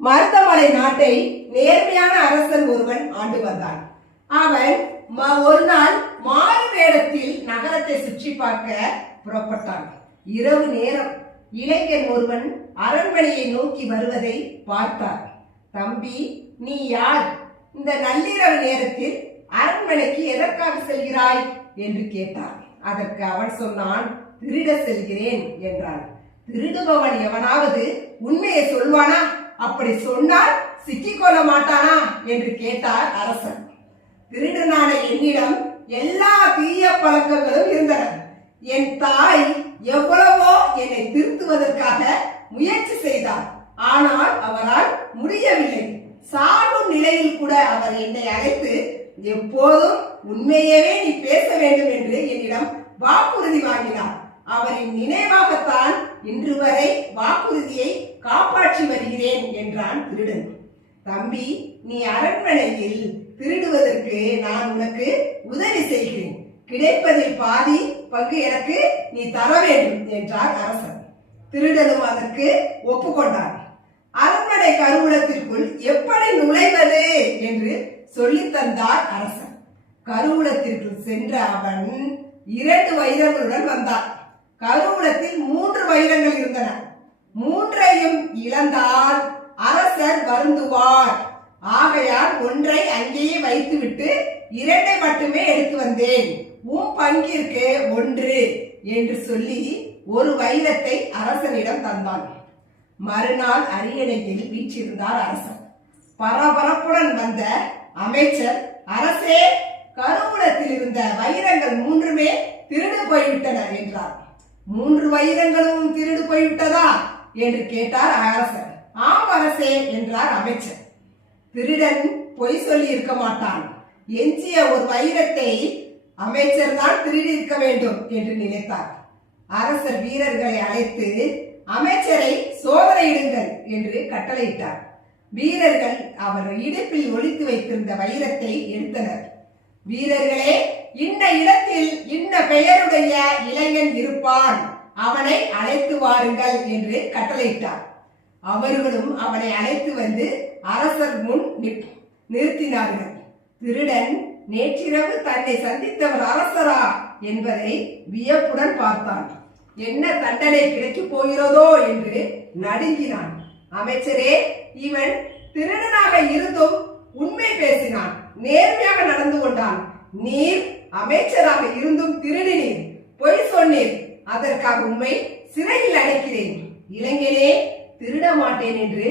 மருதமலை நாட்டை நேர்மையான அரசன் ஒருவன் ஆண்டு வந்தான். அவன் ஒரு நாள் மாறு வேடத்தில் நகரத்தை சுற்றி பார்க்க புறப்பட்டான். இரவு நேரம் இளைஞன் ஒருவன் அரண்மனையை நோக்கி வருவதை பார்த்தார். தம்பி, நீ யார்? இந்த நள்ளிரவு நேரத்தில் அரண்மனைக்கு எதற்காக செல்கிறாய் என்று கேட்டார். அதற்கு அவன் சொன்னான், திருட செல்கிறேன் என்றான். திருடுபவன் எவனாவது உண்மையை சொல்வானா? அப்படி சொன்னால் சிக்கிக்கொள்ள மாட்டானா என்று கேட்டார் அரசன். திருடனான என்னிடம் எல்லா தீய பழக்கங்களும் இருந்தன. என் தாய் எவ்வளவோ என்னை திருத்துவதற்காக முயற்சி செய்தார். ஆனால் அவரால் முடியவில்லை. சாகும் நிலையில் கூட அவர் என்னை அழைத்து எப்போதும் உண்மையவே நீ பேச வேண்டும் என்று என்னிடம் வாக்குறுதி வாங்கினார். அவரின் நினைவாகத்தான் இன்று வரை வாக்குறுதியை காப்பாற்றி வருகிறேன் என்றான் திருடன். தம்பி, நீ அரண்மனையில் திருடுவதற்கு நான் உனக்கு உதவி செய்கிறேன். கிடைப்பதில் பாதி பங்கு எனக்கு நீ தர வேண்டும் என்றார் அரசன். திருடனும் அதற்கு ஒப்புக்கொண்டான். அரண்மனை கருவூலத்திற்குள் எப்படி நுழைவது என்று சொல்லி தந்தார் அரசன். கருவூலத்திற்குள் சென்ற அவன் 2 வைரங்களுடன் வந்தான். கருவூலத்தில் 3 வைரங்கள் இருந்தன. 3ஐயும் இழந்தால் அரசர் வருந்துவார். ஆகையால் 1ஐ அங்கேயே வைத்துவிட்டு 2ஐ மட்டுமே எடுத்து வந்தேன். உன் பங்கிற்கு 1 என்று சொல்லி 1 வைரத்தை அரசனிடம் தந்தான். மறுநாள் அரியணையில் வீற்றிருந்தார் அரசன். பரபரப்புடன் வந்த அமைச்சர், அரசே, கருவூலத்தில் இருந்த வைரங்கள் 3மே திருடு போய்விட்டன என்றார். 3 வைரங்களும் திருடு போய்விட்டதா என்று கேட்டார் அரசர். ஆம் அரசே என்றார் அமைச்சர். திருடன் பொய் சொல்லி இருக்க மாட்டான். எஞ்சிய 1 வைரத்தை அமைச்சர் தான் திருடி இருக்க வேண்டும் என்று நினைத்தார். அரசர் வீரர்களை அழைத்து அமைச்சரை சோதனையிடுங்கள் என்று கட்டளையிட்டார். வீரர்கள் அவர் இடுப்பில் ஒளித்து வைத்திருந்த வைரத்தை எடுத்தனர். வீரர்களே, இந்த இடத்தில் இந்த பெயருடைய இளைஞன் இருப்பான், அவனை அழைத்து வாருங்கள் என்று கட்டளையிட்டார். அவர்களும் அவனை அழைத்து வந்து அரசர் முன் நிறுத்தினார்கள். திருடன் நேற்றிரவு தன்னை சந்தித்தவர் அரசரா என்பதை வியப்புடன் பார்த்தான். என்ன தண்டனை கிடைக்கப் போகிறதோ என்று நடுங்கினான். அமைச்சரே, இவன் திருடனாக இருந்தும் உண்மை பேசினான், நேர்மையாக நடந்து கொண்டான். நீர் அமைச்சராக இருந்தும் திருடினீர், பொய் சொன்னீர். அதற்காக உம்மை சிறையில் அடைக்கிறேன். இளைஞனே, திருட மாட்டேன் என்று